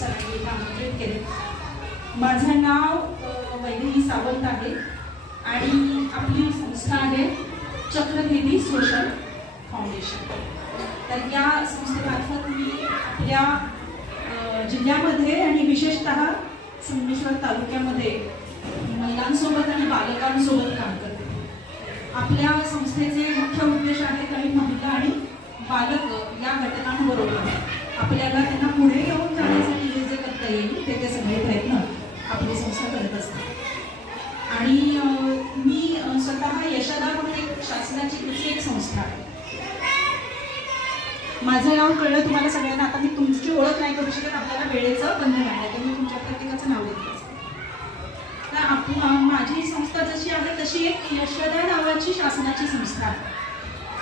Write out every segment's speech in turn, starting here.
सरांनी इथे आमंत्रित केले. माझं नाव वैदेही सावंत आहे आणि आपली संस्था आहे चक्रदेवी सोशल फाउंडेशन. तर या संस्थेमार्फत मी आपल्या जिल्ह्यामध्ये आणि विशेषतः संगमेश्वर तालुक्यामध्ये महिलांसोबत आणि बालकांसोबत काम करते. आपल्या संस्थेचे मुख्य उद्देश आहेत आणि महिला आणि बालक या घटकांबरोबर आपल्याला त्यांना पुढे घेऊन जाण्यासाठी जे जे करता येईल ते सगळे प्रयत्न आपली संस्था करत असते. आणि मी स्वतः यशदा म्हणून एक शासनाची दुसरी एक संस्था आहे. माझं नाव कळलं तुम्हाला सगळ्यांना. आता मी तुमची ओळख नाही करू शकत, आपल्याला वेळेचं बंधन आहे, तर मी तुमच्या प्रत्येकाचं नाव घेतलं. तर माझी संस्था जशी आहे तशी एक यशदा नावाची शासनाची संस्था आहे.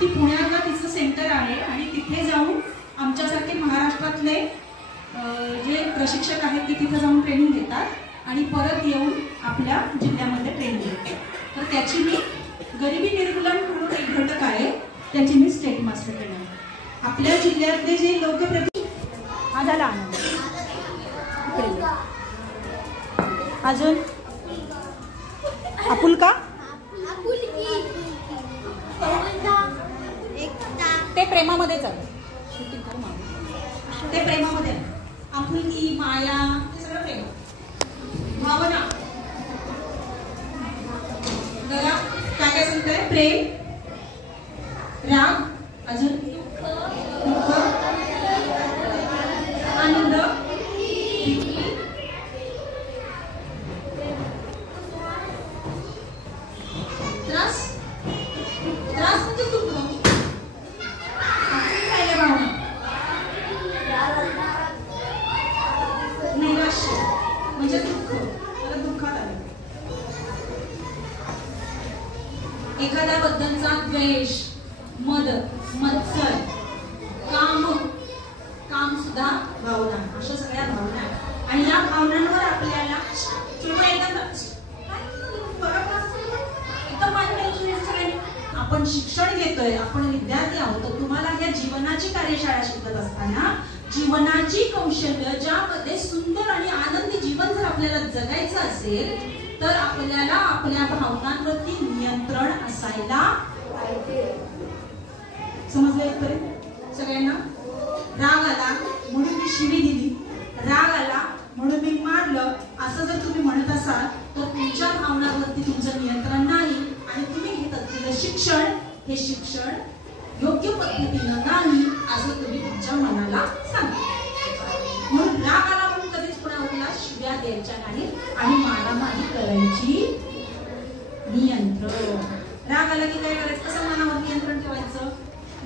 ती पुण्याला तिचं सेंटर आहे आणि तिथे जाऊन आमच्यासारखे महाराष्ट्रातले जे प्रशिक्षक आहेत ते तिथे जाऊन ट्रेनिंग घेतात आणि परत येऊन आपल्या जिल्ह्यामध्ये ट्रेनिंग घेतात. तर त्याची मी गरिबी निर्मूलन म्हणून एक घटक आहे, त्याची मी स्टेट मास्टर ट्रेनर. आपल्या जिल्ह्यातले जे लोकप्रति हा झाला आनंद. अजून आपुलका ते प्रेमामध्ये चालू, ते प्रेमामध्ये आपुलकी माया हे सगळं प्रेम. भावना जरा काय काय सांगताय? प्रेम, राग, अजून दुःख, आनंद, त्रास. त्रास म्हणजे दुःख, भावना, नैराश्य म्हणजे दुःख, मला दुःखात आलं. एखाद्याबद्दलचा द्वेष, मद, मत्सर, काम सुद्धा भावना, अशा सगळ्या भावना. आणि या भावनांवर आपल्याला आपण शिक्षण घेतोय, आपण विद्यार्थी आहोत, तर तुम्हाला या जीवनाची कार्यशाळा शिकत असताना जीवनाची कौशल्य ज्यामध्ये सुंदर आणि आनंदी जीवन जर आपल्याला जगायचं असेल तर आपल्याला आपल्या भावनांवरती नियंत्रण असायला पाहिजे. समजलं इथपर्यंत सगळ्यांना? राग आला म्हणून मी शिवी दिली, राग आला म्हणून मी मारलं, असं जर तुम्ही म्हणत असाल तर तुमच्या भावनांवरती तुमचं नियंत्रण नाही आणि तुम्ही घेत असलेलं शिक्षण हे शिक्षण योग्य पद्धतीनं नाही असं तुम्ही तुमच्या मनाला सांगा. म्हणून राग आला म्हणून कधीच कोणाला शिव्या द्यायच्या नाही आणि मारामारी करायची. नियंत्रण. राग आला की काय करायचं? कसं मनावर नियंत्रण ठेवायचं?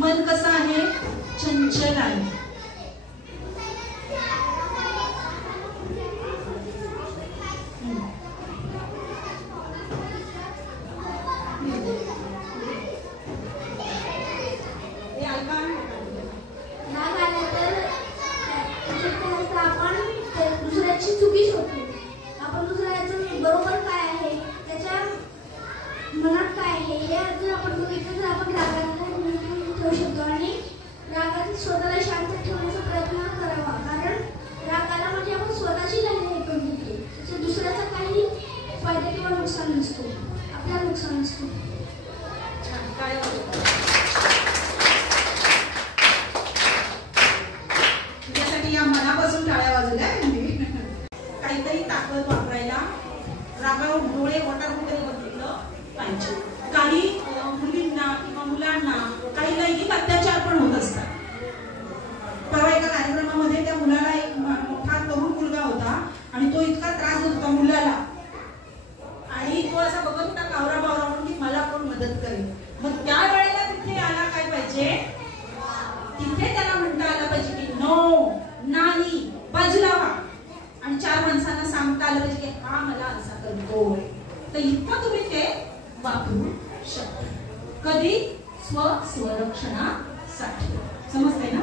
मन कसं आहे? चंचल आहे. स्वतःला शांत ठेवण्याचा प्रयत्न करावा, कारण राग आला म्हणजे आपण स्वतःची लढाई करून घेतो. दुसऱ्याचा काही फायदा किंवा नुकसान नसतो, आपल्याला नुकसान नसतो. त्यासाठी या मनापासून टाळ्या वाजवल्या. काहीतरी ताकद वापरायला रागावर डोळे वटारून तरी बघितलं पाहिजे. काही मुलींना किंवा मुलांना काही लैंगिक अत्याचार पण होत असतात. परवा एका कार्यक्रमामध्ये त्या मुलाला एक मोठा तरुण मुलगा होता आणि तो इतका त्रास देत होता मुलाला आणि तो असा बघत होता कावरा बावरा म्हणून की मला कोण मदत करेल. मग त्या वेळेला तिथे आला काय पाहिजे? तिथे त्याला म्हणता आलं पाहिजे की नो, नाही, बाजूला व्हा. आणि चार माणसांना सांगता आलं पाहिजे की हा मला असा करतोय. तर इतकं तुम्ही ते वापरू शकता. कधी? स्वसंरक्षणासाठी. समजतंय ना?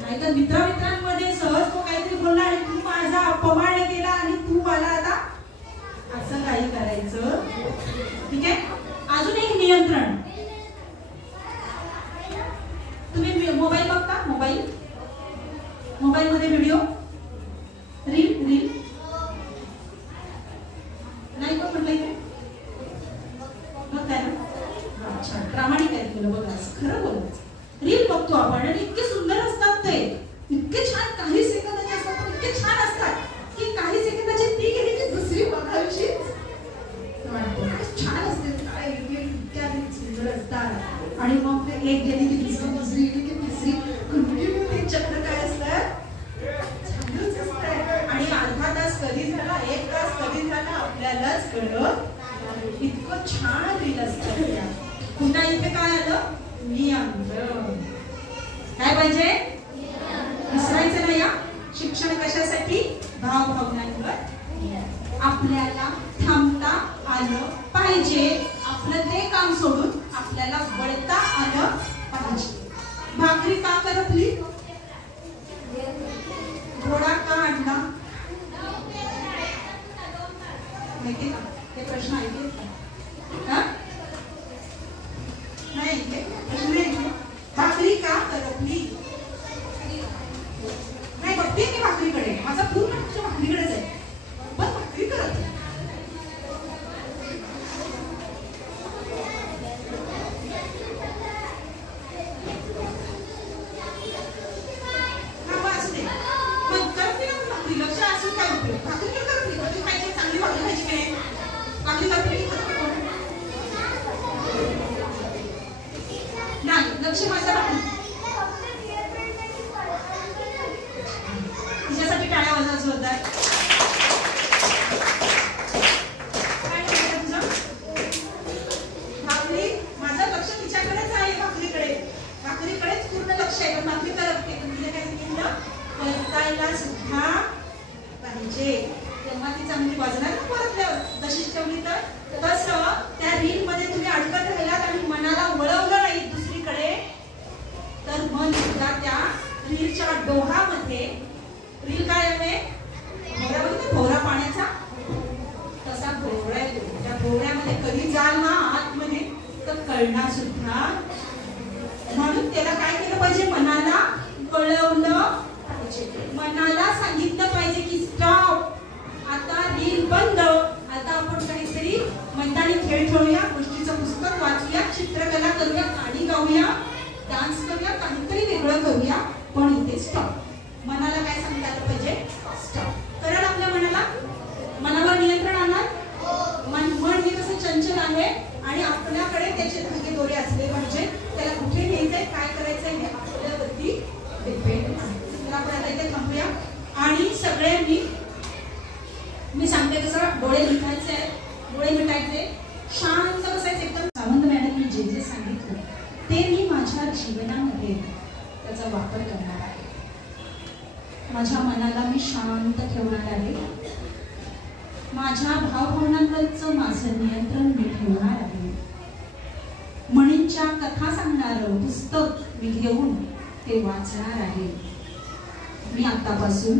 नाहीतर मित्रांमध्ये सहज तो काहीतरी बोलला आणि तू माझा अपमान केला आणि तू मला आता असं काही करायचं. ठीक आहे? अजून एक नियंत्रण. तुम्ही मोबाईल बघता? मोबाईल मध्ये व्हिडिओ एक गेली की दुसरी गेली की तिसरी कंटिन्यू ते चक्र काय असतं चालूच असतं आणि अर्धा तास कधी झाला 1 तास कधी झाला आपल्यालाच कळत इतकं छान रील असतं. पुन्हा इथे काय आलं नियम काय पाहिजे विसरायचं नाही. या शिक्षण कशासाठी भावभावनांवर आपल्याला थांबता आलं पाहिजे. आपलं ते काम सोडून आपल्याला वळता आलं पाहिजे. भाकरी का करपली घोडा का आणला माहिती का हे प्रश्न ऐकले का नाही प्रश्न ऐकले. भाकरी का करपली नाही बघते मी भाकरीकडे माझा पूर्ण लक्ष भाकरीकडेच आहे पण भाकरी करत असू दे मग करपली ना भाकरी लक्ष असून काय उपयोग भाकरी करपली भाकरी खायची चांगली भाकरी खायची काय भाकरी करपली नाही लक्ष माझ्या भाकरी तिच्यासाठी टाळ्या वाजवायचं होतात. काय म्हणतात तुझं भाकरी माझं लक्ष तिच्याकडेच आहे भाकरीकडेच पूर्ण लक्ष आहे पण भाकरी करपते. तिने काय सांगितलं परतायला सुद्धा पाहिजे तेव्हा ती चांगली वाजणार ना परत तशीच ठेवली तर. तसं त्या रील मध्ये तुम्ही अडकत राहिलात आणि मनाला वळवलं नाही दुसरीकडे तर मन सुद्धा त्या रीलच्या डोहामध्ये रील काय आहे भोवरा पाण्याचा तसा भोवरा येतो. त्या भोवऱ्यामध्ये कधी जाल ना आतमध्ये तर कळणार सुद्धा. म्हणून त्याला काय केलं पाहिजे मनाला कळवलं पाहिजे. मनाला सांगितलं पाहिजे की स्टॉप आता रील बंद आता आपण काहीतरी मैदानी खेळ खेळूया गोष्टीचं पुस्तक वाचूया चित्रकला करूया गाणी गाऊया डान्स करूया काहीतरी वेगळं करूया पण इथे स्टॉप. मनाला काय सांगता आलं पाहिजे स्टॉप. कळलं आपल्या मनावर नियंत्रण आणणार. मन हे कसं चंचल आहे आणि आपल्याकडे त्याचे धागे दोरे असले पाहिजे. त्याला कुठे न्यायचंय काय करायचंय हे आपल्यावरती डिपेंड आहे. तर आपण आता इथे थांबूया आणि सगळ्यांनी मी सांगते कसं डोळे मिटायचे शांत बसायचं एकदम. सावंत मॅडमनी जे जे सांगितलं ते मी माझ्या जीवनामध्ये त्याचा वापर करणार आहे. माझ्या मनाला मी शांत ठेवणार आहे. माझ्या भावभावनांवरचं माझं नियंत्रण मी ठेवणार आहे. म्हणींच्या कथा सांगणारं पुस्तक मी घेऊन ते वाचणार आहे. मी आतापासून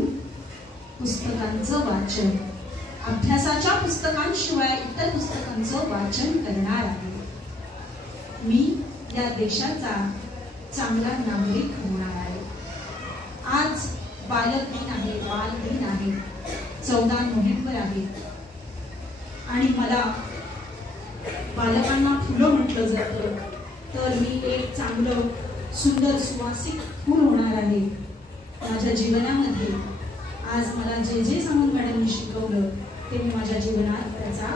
पुस्तकांचं वाचन अभ्यासाच्या पुस्तकांशिवाय इतर पुस्तकांचं वाचन करणार आहे. मी या देशाचा चांगला नागरिक होणार आहे. आज बालक दिन आहे बाल दिन आहे 14 नोव्हेंबर आहे आणि मला बालकांना फुलं म्हटलं जातं तर मी एक चांगलं सुंदर सुवासिक फूल होणार आहे. माझ्या जीवनामध्ये आज मला जे जे सावंत मॅडमनी शिकवलं ते मी माझ्या जीवनात त्याचा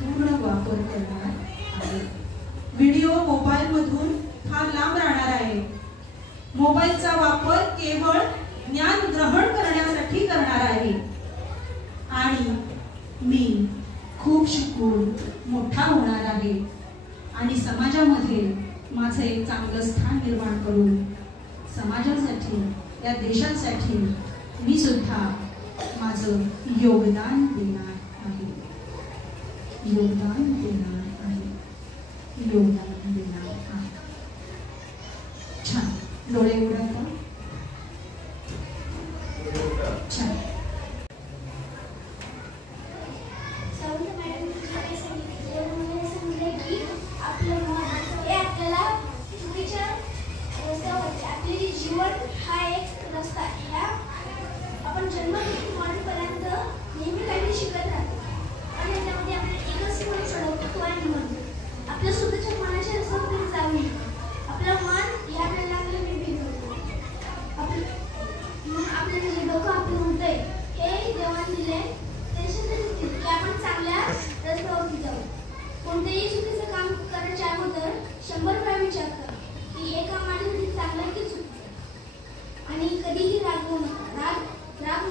पूर्ण वापर करणार आहे. व्हिडिओ मोबाईल मधून फार लांब राहणार आहे. मोबाईलचा वापर केवळ ज्ञान ग्रहण करण्यासाठी करणार आहे आणि मी खूप शिकून मोठा होणार आहे आणि समाजामध्ये माझं एक चांगलं स्थान निर्माण करून समाजासाठी या देशासाठी मी सुद्धा माझं योगदान देणार आहे. छान डोळे उघडा. छान आपले जीवन हा एक रस्ता ह्या आपण जन्मापासून मरणपर्यंत नेहमी काही शिकत राहतो आणि त्यामध्ये आपण एकच मन सोडवतो तो आहे मन. आपल्या स्वतःच्या मनाच्या रस्त्यावर जावी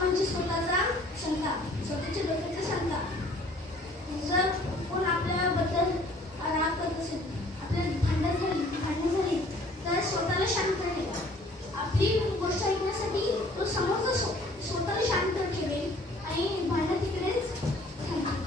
म्हणजे स्वतःचा शंका, स्वतःच्या डोक्याची शंका. जर कोण आपल्याबद्दल राग करत असेल, आपल्याला भांडण झाली तर स्वतःला शांत ठेवा. आपली गोष्ट ऐकण्यासाठी तो समोरचा स्वतःला शांत ठेवेल आणि भांडण तिकडेच थांबेल.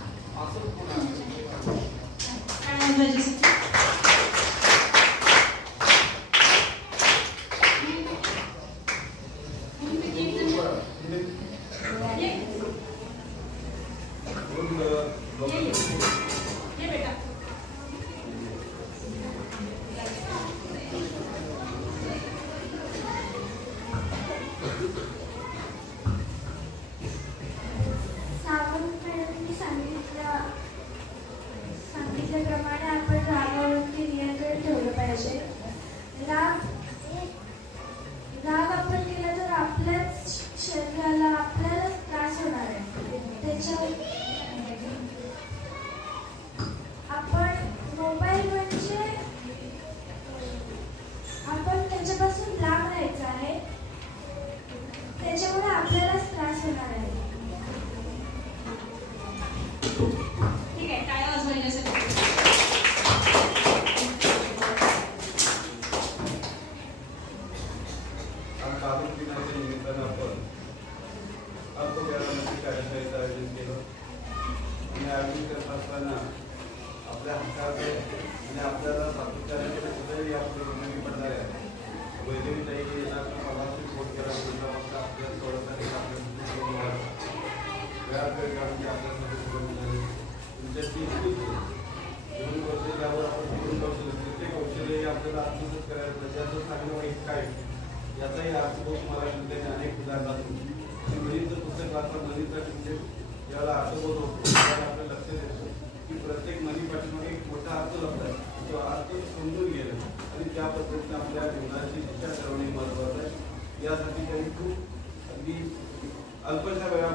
सांगितल्याप्रमाणे आपण रागावरती नियंत्रण ठेवलं पाहिजे. राग आपण केला तर आपल्याच शरीराला आपल्याला त्रास होणार आहे. आपण मोबाईल म्हणजे आपण त्याच्यापासून लांब राहायचं आहे, त्याच्यामुळे आपल्यालाच त्रास होणार आहे. ठीक आहे, टाळ्या वाजवायला. निमित्तानं आपण अल्पवेळामध्ये कार्यशाळेचं आयोजन केलं आणि आयोजन करत असताना आपल्या हातात आणि आपल्याला सातत्याने कुठेही आपल्या उपयोगी पडणाऱ्या वैद्यकीय प्रवासी फोन केला आपल्या थोडंसं आपल्या वेळात आपल्यामध्ये तुमच्याशी 2 वर्ष त्यावर आपण 2 कौशल्य प्रत्येक कौशल्य आपल्याला आत्मसात करायला पाहिजे. असं सांगणं वाईट काय याचाही अर्थबोध मला मिळते. अनेक उदाहरणातून गणितचं पुस्तक वाचता गणितचा म्हणजे याला अर्थबोध होतो. आपलं लक्ष देतो की प्रत्येक मनी पाठीमागे एक मोठा अर्थ लपला आहे. तो अर्थ समजून गेला आणि त्या पद्धतीने आपल्या जीवनाची दिशा ठरवणे महत्वाचं आहे. यासाठी त्यांनी खूप अगदी अल्पशा वेळा